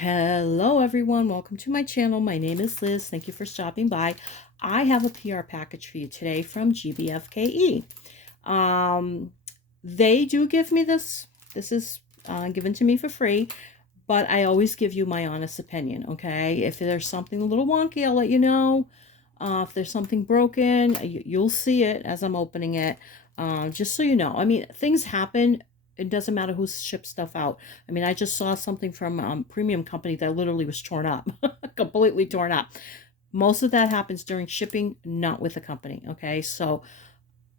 Hello everyone, welcome to my channel. My name is Liz. Thank you for stopping by. I have a PR package for you today from GBFKE. They do give me this. This is given to me for free, but I always give you my honest opinion, okay? If there's something a little wonky, I'll let you know. If there's something broken, you'll see it as I'm opening it. Just so you know. I mean, things happen. It doesn't matter who ships stuff out. I mean, I just saw something from premium company that literally was torn up, completely torn up. Most of that happens during shipping, not with the company, okay? So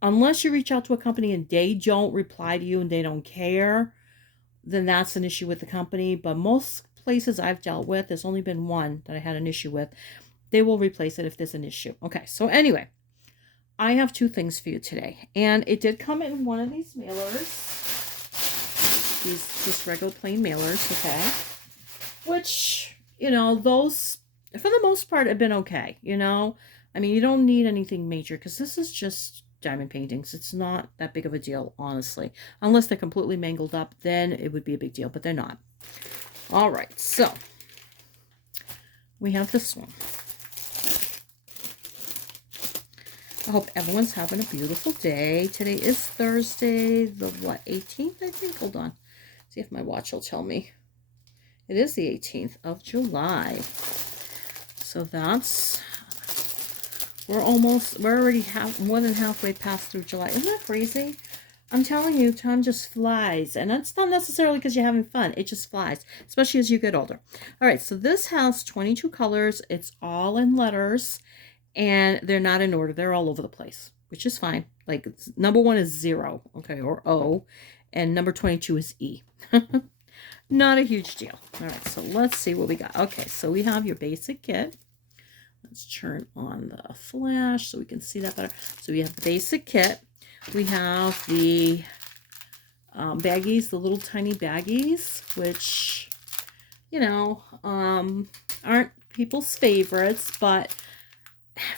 unless you reach out to a company and they don't reply to you and they don't care, then that's an issue with the company. But most places I've dealt with, there's only been one that I had an issue with. They will replace it if there's an issue. Okay, so anyway, I have two things for you today. And it did come in one of these mailers. These just regular plain mailers, okay? Which, you know, those, for the most part, have been okay, you know? I mean, you don't need anything major because this is just diamond paintings. It's not that big of a deal, honestly. Unless they're completely mangled up, then it would be a big deal, but they're not. All right, so we have this one. I hope everyone's having a beautiful day. Today is Thursday, the what, 18th, I think? Hold on. See if my watch will tell me. It is the 18th of July. So that's, we're already more than halfway past through July. Isn't that crazy? I'm telling you, time just flies. And that's not necessarily because you're having fun. It just flies, especially as you get older. All right, so this has 22 colors. It's all in letters. And they're not in order. They're all over the place, which is fine. Like, number 1 is 0, okay, or O. And number 22 is E. Not a huge deal. All right, so let's see what we got. Okay, so we have your basic kit. Let's turn on the flash so we can see that better. So we have the basic kit. We have the baggies, the little tiny baggies, which, you know, aren't people's favorites, but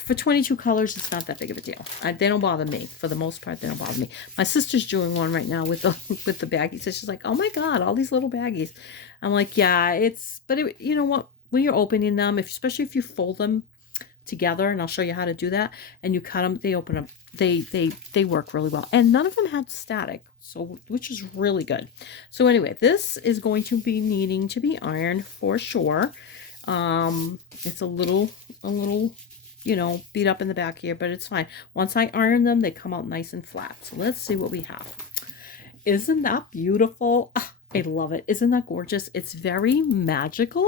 for 22 colors, it's not that big of a deal. They don't bother me. For the most part, they don't bother me. My sister's doing one right now with the baggies. So she's like, oh my God, all these little baggies. I'm like, yeah, you know what? When you're opening them, especially if you fold them together, and I'll show you how to do that, and you cut them, they open up, they work really well. And none of them had static, so which is really good. So anyway, this is going to be needing to be ironed for sure. It's a little, you know, beat up in the back here, but it's fine. Once I iron them, they come out nice and flat. So let's see what we have. Isn't that beautiful? Ah, I love it. Isn't that gorgeous? It's very magical.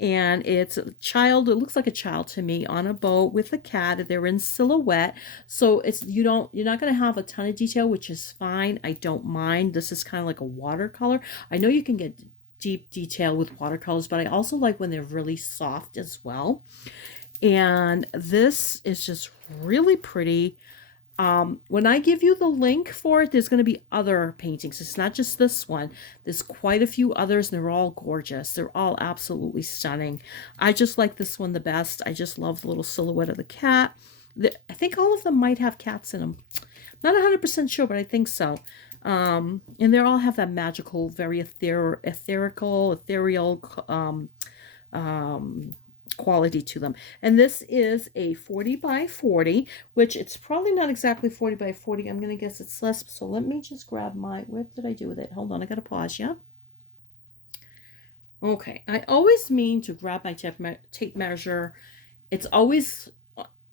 And it's a child, it looks like a child to me, on a boat with a cat. They're in silhouette. So you're not going to have a ton of detail, which is fine. I don't mind. This is kind of like a watercolor. I know you can get deep detail with watercolors, but I also like when they're really soft as well. And this is just really pretty. When I give you the link for it, there's going to be other paintings. It's not just this one. There's quite a few others, and they're all gorgeous. They're all absolutely stunning. I just like this one the best. I just love the little silhouette of the cat. I think all of them might have cats in them. Not 100% sure, but I think so. And they all have that magical, very ethereal, quality to them. And this is a 40 by 40, which it's probably not exactly 40 by 40. I'm going to guess it's less. So let me just grab what did I do with it? Hold on, I got to pause, yeah? Okay, I always mean to grab my tape measure. It's always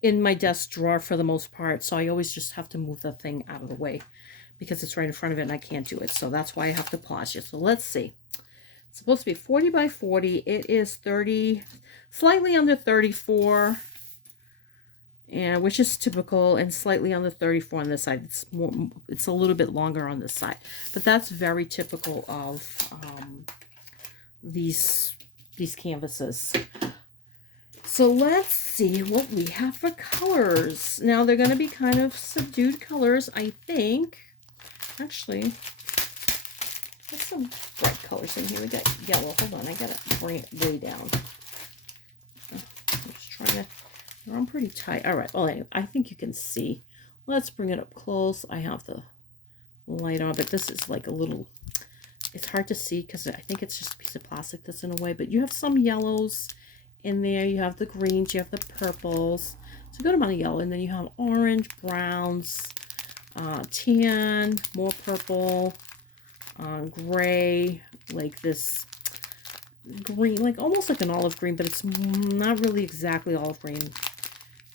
in my desk drawer for the most part, so I always just have to move the thing out of the way because it's right in front of it and I can't do it. So that's why I have to pause you. So let's see. It's supposed to be 40 by 40. It is 30, slightly under 34, and which is typical, and slightly under 34 on this side. It's a little bit longer on this side, but that's very typical of these canvases. So let's see what we have for colors. Now they're going to be kind of subdued colors, I think. Actually, there's some bright colors in here. We got yellow. Hold on, I gotta bring it way down. I'm just trying to, they're on pretty tight. All right, well, anyway, I think you can see. Let's bring it up close. I have the light on, but this is like a little it's hard to see because I think it's just a piece of plastic that's in a way, but you have some yellows in there. You have the greens, you have the purples. It's a good amount of yellow, and then you have orange, browns, tan, more purple, gray, like this green, like almost like an olive green, but it's not really exactly olive green.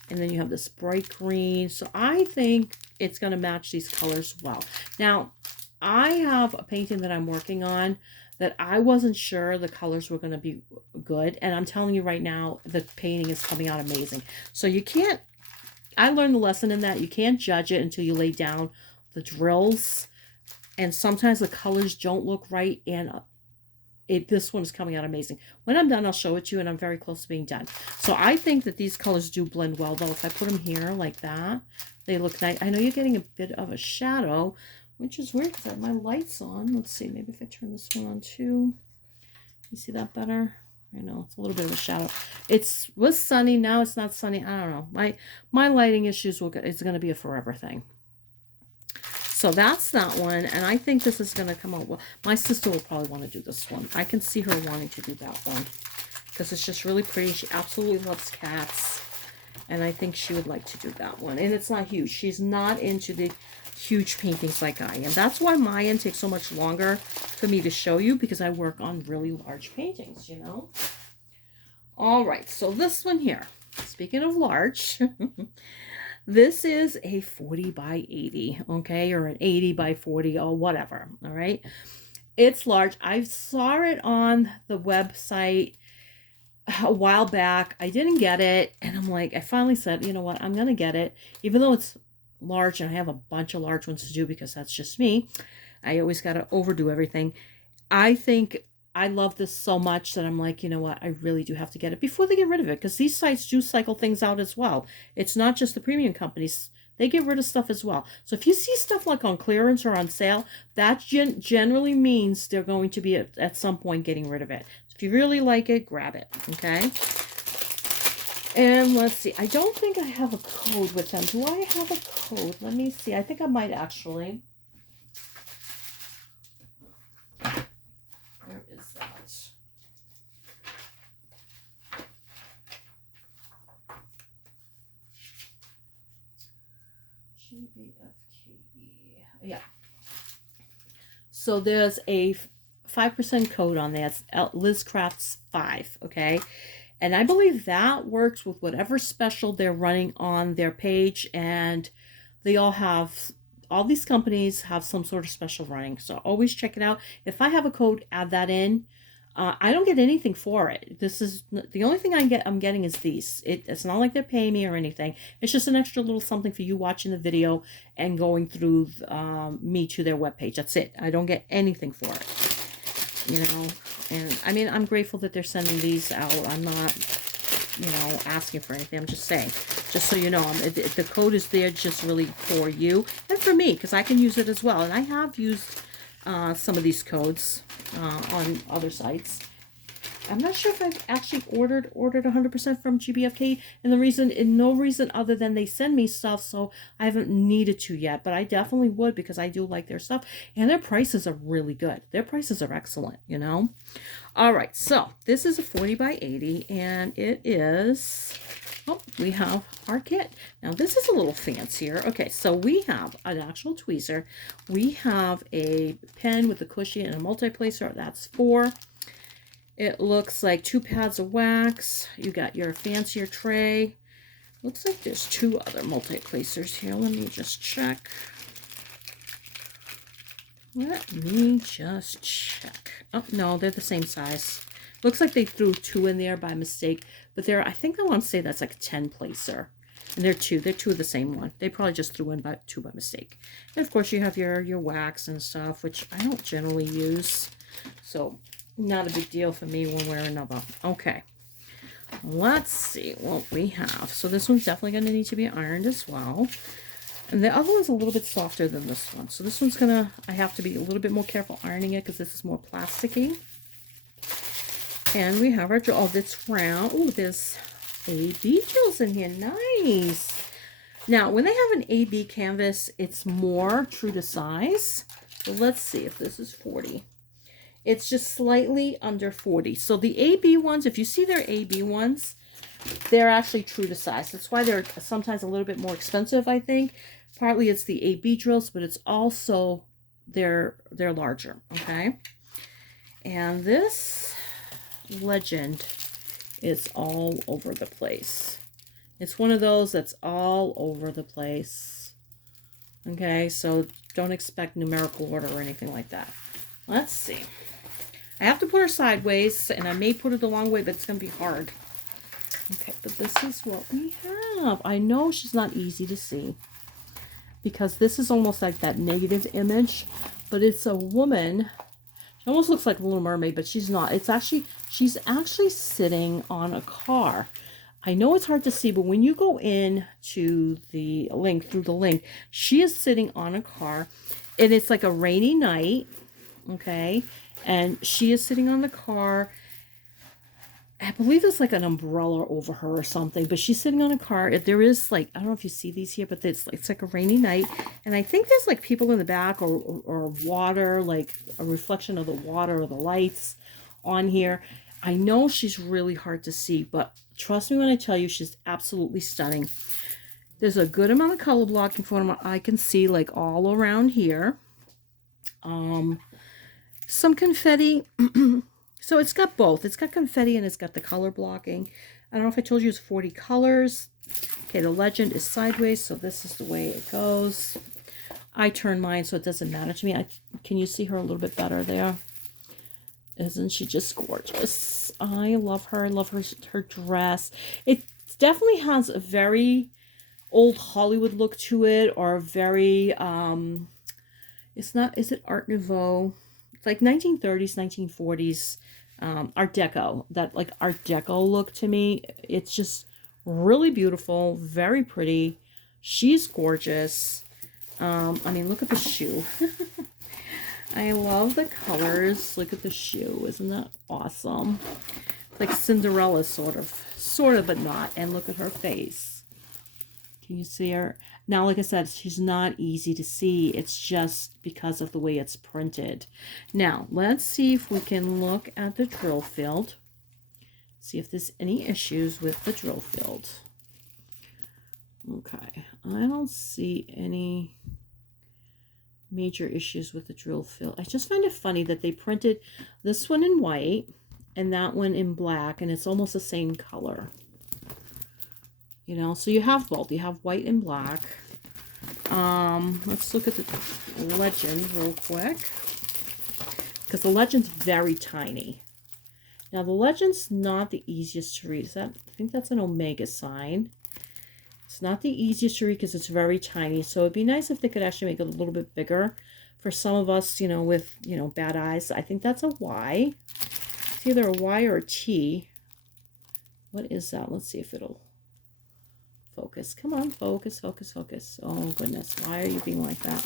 And then you have this bright green. So I think it's going to match these colors well. Now, I have a painting that I'm working on that I wasn't sure the colors were going to be good. And I'm telling you right now, the painting is coming out amazing. So you can't, I learned the lesson in that you can't judge it until you lay down the drills. And sometimes the colors don't look right, and this one is coming out amazing. When I'm done, I'll show it to you, and I'm very close to being done. So I think that these colors do blend well, though. If I put them here like that, they look nice. I know you're getting a bit of a shadow, which is weird because I have my lights on. Let's see, maybe if I turn this one on too. You see that better? I know it's a little bit of a shadow. It was sunny, now it's not sunny. I don't know. My lighting issues it's going to be a forever thing. So that's that one, and I think this is going to come out well. My sister will probably want to do this one. I can see her wanting to do that one because it's just really pretty. She absolutely loves cats, and I think she would like to do that one. And it's not huge. She's not into the huge paintings like I am. That's why mine takes so much longer for me to show you, because I work on really large paintings, you know. All right, so this one here, speaking of large, this is a 40 by 80, okay, or an 80 by 40 or whatever, all right? It's large. I saw it on the website a while back. I didn't get it, and I'm like, I finally said, you know what, I'm going to get it, even though it's large, and I have a bunch of large ones to do because that's just me. I always got to overdo everything. I think I love this so much that I'm like, you know what, I really do have to get it before they get rid of it, because these sites do cycle things out as well. It's not just the premium companies. They get rid of stuff as well. So if you see stuff like on clearance or on sale, that generally means they're going to be at some point getting rid of it. So if you really like it, grab it, okay? And let's see. I don't think I have a code with them. Do I have a code? Let me see. I think I might actually. Where is that? GBFKE. Yeah. So there's a 5% code on there. It's LizCrafts5, okay? And I believe that works with whatever special they're running on their page, and they all these companies have some sort of special running. So always check it out. If I have a code, add that in. I don't get anything for it. This is the only thing I'm getting is these. It's not like they're paying me or anything. It's just an extra little something for you watching the video and going through me to their webpage. That's it. I don't get anything for it, you know. And I mean, I'm grateful that they're sending these out. I'm not, you know, asking for anything. I'm just saying, just so you know, the code is there just really for you and for me, because I can use it as well. And I have used some of these codes on other sites. I'm not sure if I've actually ordered 100% from GBFKE, and no reason other than they send me stuff, so I haven't needed to yet, but I definitely would, because I do like their stuff, and their prices are really good. Their prices are excellent, you know. All right, so this is a 40 by 80, and it is, oh, we have our kit. Now this is a little fancier. Okay, so we have an actual tweezer. We have a pen with a cushion and a multi-placer. That's 4. It looks like 2 pads of wax. You got your fancier tray. Looks like there's 2 other multi-placers here. Let me just check. Oh, no, they're the same size. Looks like they threw 2 in there by mistake. But I think I want to say that's like a 10 placer. And they're 2 of the same one. They probably just threw in 2 by mistake. And of course you have your wax and stuff, which I don't generally use. So not a big deal for me one way or another. Okay, let's see what we have. So this one's definitely going to need to be ironed as well. And the other one's a little bit softer than this one. So this one's I have to be a little bit more careful ironing it, because this is more plasticky. And we have our, oh, that's round. Oh, there's AB drills in here. Nice. Now, when they have an AB canvas, it's more true to size. So let's see if this is 40. It's just slightly under 40. So the AB ones, if you see their AB ones, they're actually true to size. That's why they're sometimes a little bit more expensive, I think. Partly it's the AB drills, but it's also they're larger, okay? And this legend is all over the place. It's one of those that's all over the place. Okay, so don't expect numerical order or anything like that. Let's see. I have to put her sideways, and I may put it the long way, but it's going to be hard. Okay, but this is what we have. I know she's not easy to see, because this is almost like that negative image, but it's a woman. She almost looks like a Little Mermaid, but she's not. She's actually sitting on a car. I know it's hard to see, but when you go in to the link, through the link, she is sitting on a car, and it's like a rainy night, okay? And she is sitting on the car. I believe there's like an umbrella over her or something, but she's sitting on a car. There is like, I don't know if you see these here, but it's like a rainy night. And I think there's like people in the back or water, like a reflection of the water or the lights on here. I know she's really hard to see, but trust me when I tell you, she's absolutely stunning. There's a good amount of color blocking for what I can see, like all around here. Some confetti. So it's got both. It's got confetti and it's got the color blocking. I don't know if I told you it's 40 colors. Okay, the legend is sideways, so this is the way it goes. I turn mine so it doesn't matter to me. Can you see her a little bit better there? Isn't she just gorgeous? I love her. I love her dress. It definitely has a very old Hollywood look to it, or very it's not, is it Art Nouveau? It's like 1930s, 1940s Art Deco. That like Art Deco look to me. It's just really beautiful, very pretty. She's gorgeous. I mean, look at the shoe. I love the colors. Look at the shoe. Isn't that awesome? Like Cinderella, sort of, but not. And look at her face. Can you see her? Now, like I said, she's not easy to see. It's just because of the way it's printed. Now, let's see if we can look at the drill field. See if there's any issues with the drill field. Okay, I don't see any major issues with the drill field. I just find it funny that they printed this one in white and that one in black, and it's almost the same color. You know, so you have both. You have white and black. Let's look at the legend real quick, because the legend's very tiny. Now, the legend's not the easiest to read. I think that's an omega sign. It's not the easiest to read because it's very tiny. So it'd be nice if they could actually make it a little bit bigger for some of us, you know, with, you know, bad eyes. I think that's a Y. It's either a Y or a T. What is that? Let's see if it'll focus. Come on, focus, focus, focus. Oh, goodness. Why are you being like that?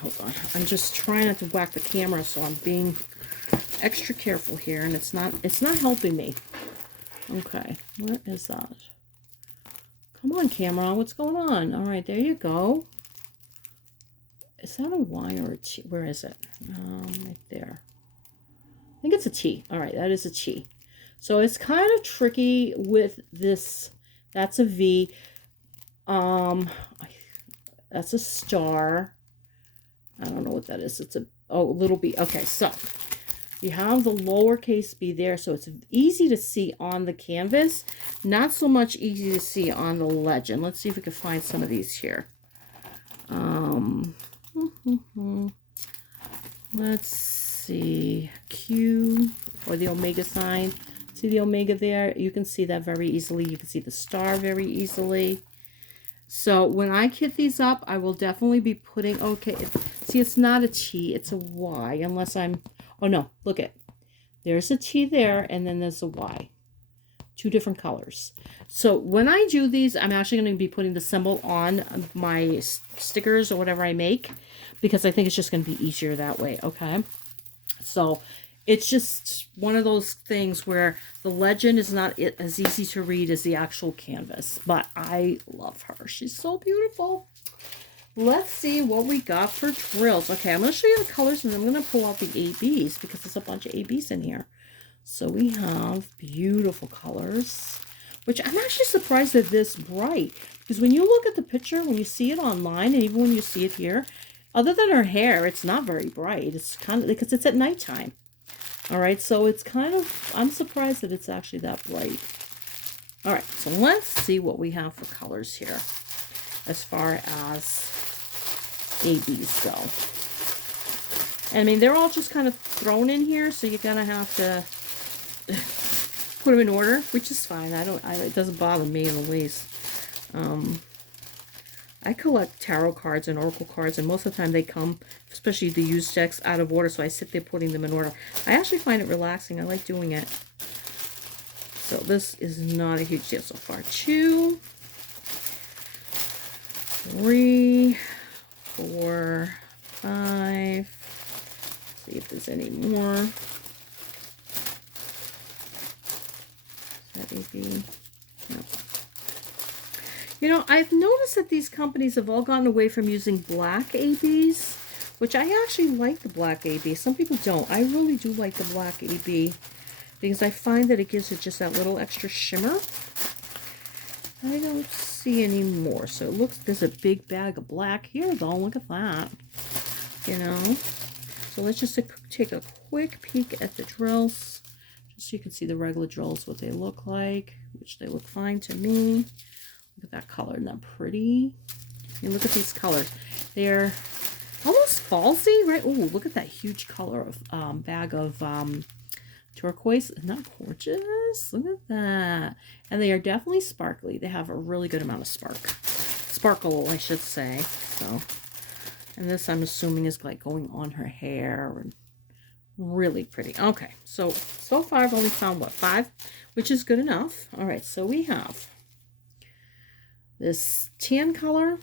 Hold on. I'm just trying not to whack the camera, so I'm being extra careful here, and it's not helping me. Okay. What is that? Come on, camera. What's going on? All right, there you go. Is that a Y or a T? Where is it? Right there. I think it's a T. All right, that is a T. So it's kind of tricky with this. That's a V. That's a star. I don't know what that is. It's a little b. Okay, so you have the lowercase b there, so it's easy to see on the canvas. Not so much easy to see on the legend. Let's see if we can find some of these here. Let's see. Q, or the omega sign. See the omega there? You can see that very easily. You can see the star very easily. So when I kit these up, I will definitely be putting, okay, see, it's not a T, it's a Y, unless I'm, oh no, look at, there's a T there, and then there's a Y. Two different colors. So when I do these, I'm actually going to be putting the symbol on my stickers or whatever I make, because I think it's just going to be easier that way, okay? So it's just one of those things where the legend is not as easy to read as the actual canvas. But I love her. She's so beautiful. let's see what we got for drills. Okay, I'm going to show you the colors, and I'm going to pull out the ABs because there's a bunch of ABs in here. So we have beautiful colors, which I'm actually surprised they're this bright. Because when you look at the picture, when you see it online, and even when you see it here, other than her hair, it's not very bright. It's kind of, because it's at nighttime. All right, so it's kind of, I'm surprised that it's actually that bright. All right, so let's see what we have for colors here as far as ABs go. And I mean, they're all just kind of thrown in here, so you're gonna have to put them in order, which is fine. It doesn't bother me in the least. I collect tarot cards and oracle cards, and most of the time they come, especially the used decks, out of order, so I sit there putting them in order. I actually find it relaxing. I like doing it. So this is not a huge deal so far. 2, 3, 4, 5. See if there's any more. Is that AB? No. You know, I've noticed that these companies have all gotten away from using black ABs, which I actually like the black AB. Some people don't. I really do like the black AB because I find that it gives it just that little extra shimmer. I don't see any more. So it looks, there's a big bag of black here though. Look at that. You know. So let's just take a quick peek at the drills, just so you can see the regular drills, what they look like, which they look fine to me. Look at that color, isn't that pretty? And look at these colors. They're almost fallsy, right? Oh, look at that huge color of bag of turquoise. Isn't that gorgeous? Look at that. And they are definitely sparkly. They have a really good amount of sparkle, I should say. So, and this I'm assuming is like going on her hair, and really pretty. Okay, so far I've only found what, 5, which is good enough. All right, so we have this tan color,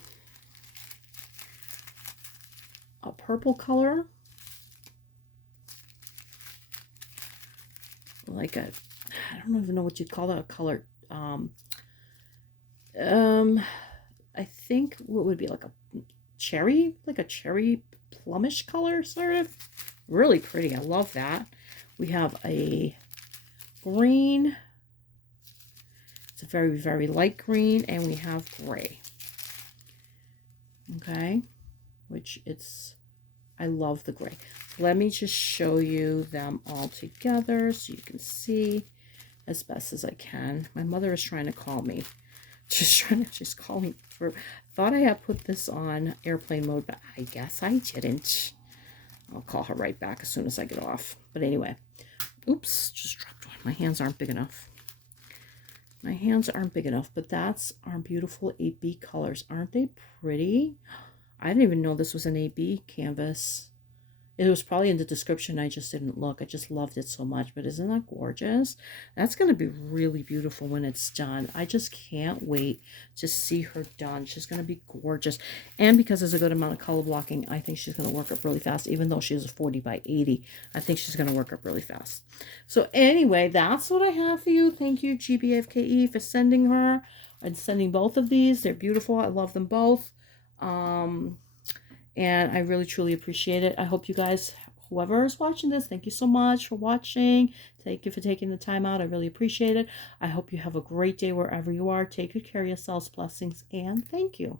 a purple color, like a, I don't even know what you'd call that color. I think what would be like a cherry plummish color, sort of. Really pretty. I love that. We have a green. It's a very, very light green, and we have gray. Okay, which I love the gray. Let me just show you them all together so you can see as best as I can. My mother is trying to call me. She's calling for, thought I had put this on airplane mode, but I guess I didn't. I'll call her right back as soon as I get off. But anyway, oops, just dropped one. My hands aren't big enough. My hands aren't big enough, but that's our beautiful 8B colors. Aren't they pretty? I didn't even know this was an 8B canvas. It was probably in the description. I just didn't look. I just loved it so much. But isn't that gorgeous? That's going to be really beautiful when it's done. I just can't wait to see her done. She's going to be gorgeous. And because there's a good amount of color blocking, I think she's going to work up really fast. Even though she's a 40 by 80, I think she's going to work up really fast. So anyway, that's what I have for you. Thank you, GBFKE, for sending her and sending both of these. They're beautiful. I love them both. And I really, truly appreciate it. I hope you guys, whoever is watching this, thank you so much for watching. Thank you for taking the time out. I really appreciate it. I hope you have a great day wherever you are. Take good care of yourselves. Blessings, and thank you.